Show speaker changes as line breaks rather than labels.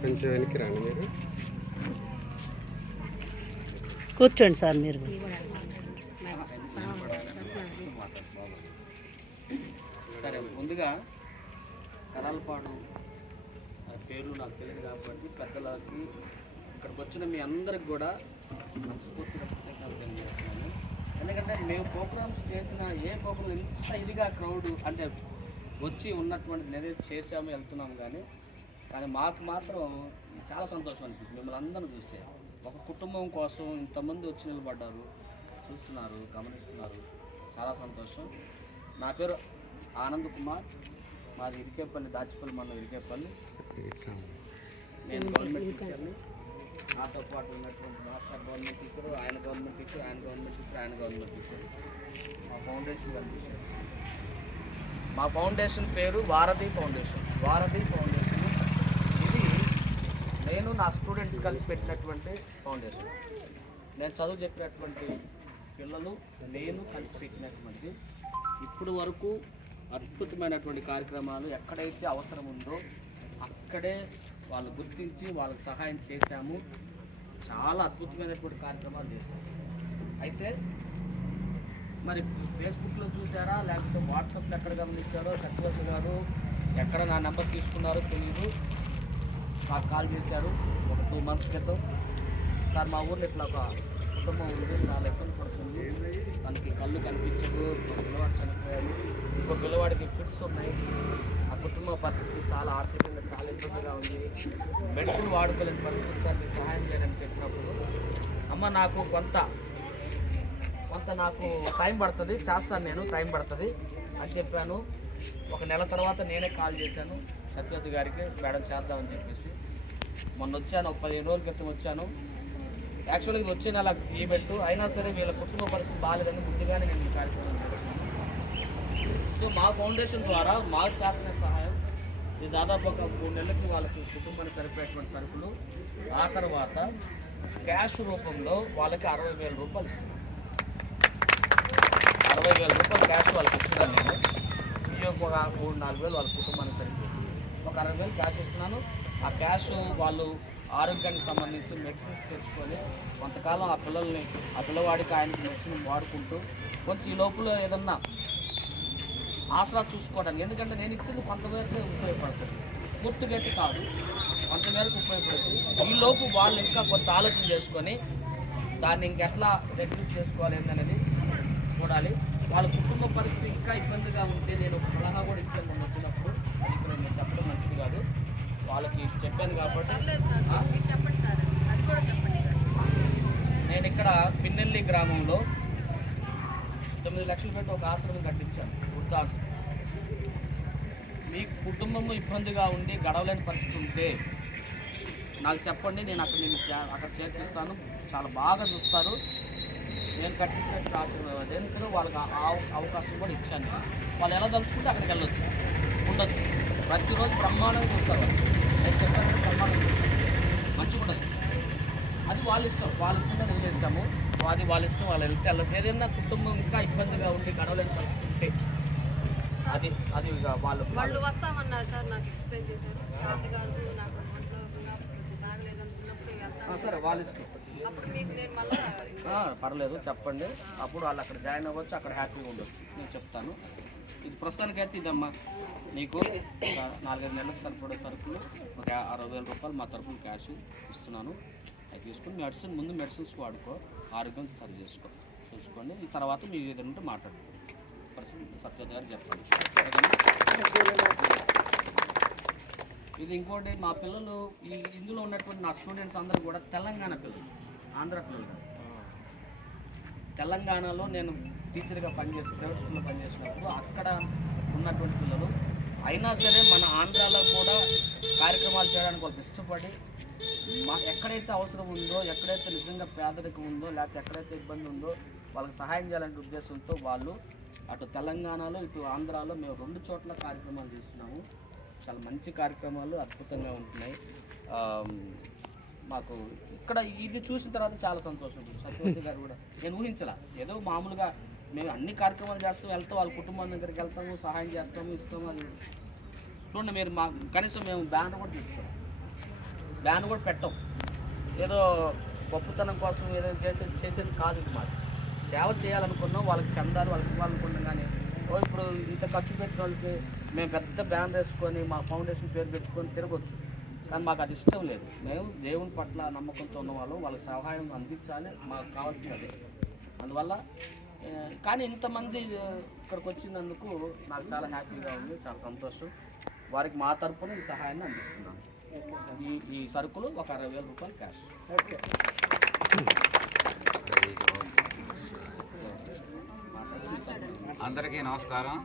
కొంచెం వెనక్కి రండి మీరు.
కూర్చోండి సార్ మీరు.
సరే ముందుగా కరాలపాడు ఆ పేరు నాకు తెలియదు కాబట్టి పెద్దలకి ఇక్కడికి వచ్చిన మీ అందరికి కూడా మనస్ఫూర్తిగా కృతజ్ఞతలు తెలియజేస్తున్నాను. ఎందుకంటే మేము ప్రోగ్రామ్స్ చేసిన ఏ ప్రోగ్రామ్ ఇంత ఇదిగా క్రౌడ్ అంటే వచ్చి ఉన్నటువంటి నేనే చేసాము వెళ్తున్నాము కానీ కానీ మాకు మాత్రం చాలా సంతోషం అనిపించింది మిమ్మల్ని అందరూ చూస్తే ఒక కుటుంబం కోసం ఇంతమంది వచ్చి నిలబడ్డారు చూస్తున్నారు గమనిస్తున్నారు. చాలా సంతోషం. నా పేరు ఆనంద్ కుమార్. మాది ఇరికేపల్లి దాచిపల్లి మన ఇరికేపల్లి. నేను గవర్నమెంట్ టీచర్ని. నాతో పాటు ఉన్నటువంటి మాస్టర్ గవర్నమెంట్ టీచర్ ఆయన గవర్నమెంట్ టీచర్ ఆయన గవర్నమెంట్ టీచర్ ఆయన గవర్నమెంట్ టీచర్. మా ఫౌండేషన్ కనిపిస్తుంది మా ఫౌండేషన్ పేరు వారధి ఫౌండేషన్. వారధి ఫౌండేషన్. ఇది నేను నా స్టూడెంట్స్ కలిసి పెట్టినటువంటి ఫౌండేషన్. నేను చదువు చెప్పినటువంటి పిల్లలు నేను కలిసి పెట్టినటువంటి ఇప్పుడు వరకు అద్భుతమైనటువంటి కార్యక్రమాలు ఎక్కడైతే అవసరం ఉందో అక్కడే వాళ్ళు గుర్తించి వాళ్ళకి సహాయం చేశాము. చాలా అద్భుతమైనటువంటి కార్యక్రమాలు చేశాము అయితే మరి ఫేస్బుక్లో చూసారా లేకపోతే వాట్సాప్లో ఎక్కడ గమనించారో? సత్యవతి గారు ఎక్కడ నా నెంబర్ తీసుకున్నారో తెలియదు నాకు కాల్ చేశారు ఒక టూ మంత్స్ క్రితం. సార్ మా ఊర్లో ఇట్లా ఒక కుటుంబం ఉంది చాలా ఇబ్బంది పడుతుంది. తనకి కళ్ళు కనిపించదు ఒక పిల్లవాడు చనిపోయాడు. ఇంకో పిల్లవాడికి ఫిట్స్ ఉన్నాయి. ఆ కుటుంబ పరిస్థితి చాలా ఆర్థికంగా చాలా ఇబ్బందిగా ఉంది. మెడిసిన్ వాడుకోలేని పరిస్థితి సార్ మీరు సహాయం చేయడానికి పెట్టినప్పుడు అమ్మ నాకు కొంత కొంత నాకు టైం పడుతుంది చేస్తాను నేను టైం పడుతుంది అని చెప్పాను. ఒక నెల తర్వాత నేనే కాల్ చేశాను సత్యవతి గారికి మేడం చేద్దామని చెప్పేసి. మొన్న వచ్చాను ఒక పదిహేను రోజుల క్రితం వచ్చాను. యాక్చువల్గా ఇది వచ్చే నెల ఈవెంట్ అయినా సరే వీళ్ళ కుటుంబ పరిస్థితి బాగాలేదని ముందుగానే నేను ఈ కార్యక్రమం సో మా ఫౌండేషన్ ద్వారా మాకు చేతనే సహాయం ఇది దాదాపు ఒక మూడు నెలలకి వాళ్ళకి కుటుంబానికి సరిపోయేటువంటి సరుకులు ఆ తర్వాత క్యాష్ రూపంలో వాళ్ళకి అరవై వేల రూపాయలు ఇస్తున్నాను. అరవై వేల రూపాయలు క్యాష్ వాళ్ళకి ఇస్తున్నాను నేను. ఈ యొక్క ఒక మూడు నాలుగు వేలు వాళ్ళ కుటుంబానికి సరిపోతుంది. ఒక అరవై వేలు క్యాష్ ఇస్తున్నాను. ఆ క్యాష్ వాళ్ళు ఆరోగ్యానికి సంబంధించి మెడిసిన్స్ తెచ్చుకొని కొంతకాలం ఆ పిల్లల్ని ఆ పిల్లవాడికి ఆయనకి మెడిసిన్ వాడుకుంటూ కొంచెం ఈ లోపల ఏదన్నా ఆసరా చూసుకోవడానికి ఎందుకంటే నేను ఇచ్చింది కొంతమేరకు ఉపయోగపడుతుంది. పూర్తిగా కాదు కొంతమేరకు ఉపయోగపడుతుంది. ఈ లోపు వాళ్ళు ఇంకా కొంత ఆలోచన చేసుకొని దాన్ని ఇంకెట్లా రెగ్యులేట్ చేసుకోవాలి అనేది చూడాలి. వాళ్ళ కుటుంబ పరిస్థితి ఇంకా ఇబ్బందిగా ఉంటే నేను ఒక సలహా కూడా ఇచ్చాను మొన్న వచ్చినప్పుడు అది ఇప్పుడు నేను చెప్పడం మంచిది కాదు చెప్పాను కాబట్టి? నేను ఇక్కడ పిన్నెల్లి గ్రామంలో తొమ్మిది లక్షలు పెట్టి ఒక ఆశ్రమం కట్టించాను వృద్ధాశ్రమం మీ కుటుంబము ఇబ్బందిగా ఉండి గడవలేని పరిస్థితి ఉంటే నాకు చెప్పండి నేను అక్కడ నేను అక్కడ చేర్పిస్తాను. చాలా బాగా చూస్తారు. నేను కట్టించినట్టు ఆశీర్వాదం దేనికైనా వాళ్ళకి అవకాశం కూడా ఇచ్చాను వాళ్ళు ఎలా తలుచుకుంటే అక్కడికి వెళ్ళొచ్చు ఉండొచ్చు. ప్రతిరోజు బ్రహ్మాండంగా చూస్తారు వాళ్ళు. మంచిగా ఉండదు అది వాళ్ళ ఇష్టం వాళ్ళ ఇష్టం నేను చేస్తాము. అది వాళ్ళ ఇష్టం వాళ్ళు వెళ్తే వెళ్ళదు ఏదైనా కుటుంబం ఇంకా ఇబ్బందిగా ఉండి గడవలేని పరిస్థితి ఉంటే అది అది ఇక వాళ్ళు
వాళ్ళు వస్తామన్నారు సార్ నాకు ఎక్స్ప్లెయిన్ చేశారు. తాతగారు నాకు
సరే వాళ్ళ ఇష్టం. పర్లేదు చెప్పండి. అప్పుడు వాళ్ళు అక్కడ జాయిన్ అవ్వచ్చు అక్కడ హ్యాపీగా ఉండొచ్చు. నేను చెప్తాను. ఇది ప్రస్తుతానికి అయితే ఇదమ్మా. నీకు నాలుగైదు నెలలకు సరిపడే సరుకులు ఒక అరవై వేల రూపాయలు మా తరఫున క్యాష్ ఇస్తున్నాను. అది తీసుకుని మెడిసిన్ ముందు మెడిసిన్స్ వాడుకో ఆరోగ్యం సరి చేసుకో. చూసుకోండి. ఈ తర్వాత మీ ఏదైనా ఉంటే మాట్లాడుకోండి. సత్యవతి గారు చెప్పండి ఇది ఇంకోటి మా పిల్లలు ఈ ఇందులో ఉన్నటువంటి నా స్టూడెంట్స్ అందరూ కూడా తెలంగాణ పిల్లలు ఆంధ్ర పిల్లలు. తెలంగాణలో నేను టీచర్గా పనిచేసి ప్రైవేట్ స్కూల్లో పనిచేసినప్పుడు అక్కడ ఉన్నటువంటి పిల్లలు అయినా సరే మన ఆంధ్రాలో కూడా కార్యక్రమాలు చేయడానికి వాళ్ళు ఇష్టపడి మా ఎక్కడైతే అవసరం ఉందో ఎక్కడైతే నిజంగా పేదరికం ఉందో లేకపోతే ఎక్కడైతే ఇబ్బంది ఉందో వాళ్ళకి సహాయం చేయాలనే ఉద్దేశంతో వాళ్ళు అటు తెలంగాణలో ఇటు ఆంధ్రాలో మేము రెండు చోట్ల కార్యక్రమాలు చేస్తున్నాము. చాలా మంచి కార్యక్రమాలు అద్భుతంగా ఉంటున్నాయి. మాకు ఇక్కడ ఇది చూసిన తర్వాత చాలా సంతోషం. సత్యవతి గారు కూడా నేను ఊహించలా. ఏదో మామూలుగా మేము అన్ని కార్యక్రమాలు చేస్తాం వెళ్తాం వాళ్ళ కుటుంబం దగ్గరికి వెళ్తాము సహాయం చేస్తాము ఇస్తాము అది. చూడండి మీరు మా కనీసం మేము బ్యానర్ కూడా తీసుకున్నాం బ్యానర్ కూడా పెట్టాం. ఏదో గొప్పతనం కోసం ఏదో చేసేది చేసేది కాదు మాది. సేవ చేయాలనుకున్నాం వాళ్ళకి చందాలు వాళ్ళకి ఇవ్వాలనుకున్నాం కానీ ఇప్పుడు ఇంత ఖర్చు పెట్టిన వాళ్ళకి మేము పెద్ద బ్యాన్ వేసుకొని మా ఫౌండేషన్ పేరు పెట్టుకొని తిరగొచ్చు. కానీ మాకు అది ఇష్టం లేదు. మేము దేవుని పట్ల నమ్మకంతో ఉన్న వాళ్ళు వాళ్ళకి సహాయం అందించాలి మాకు కావాల్సింది అందువల్ల కానీ ఇంతమంది ఇక్కడికి వచ్చినందుకు నాకు చాలా హ్యాపీగా ఉంది చాలా సంతోషం. వారికి మా తరపున ఈ సహాయాన్ని అందిస్తున్నాను. ఈ ఈ సరుకులు ఒక అరవై వేల రూపాయలు క్యాష్.
అందరికీ నమస్కారం.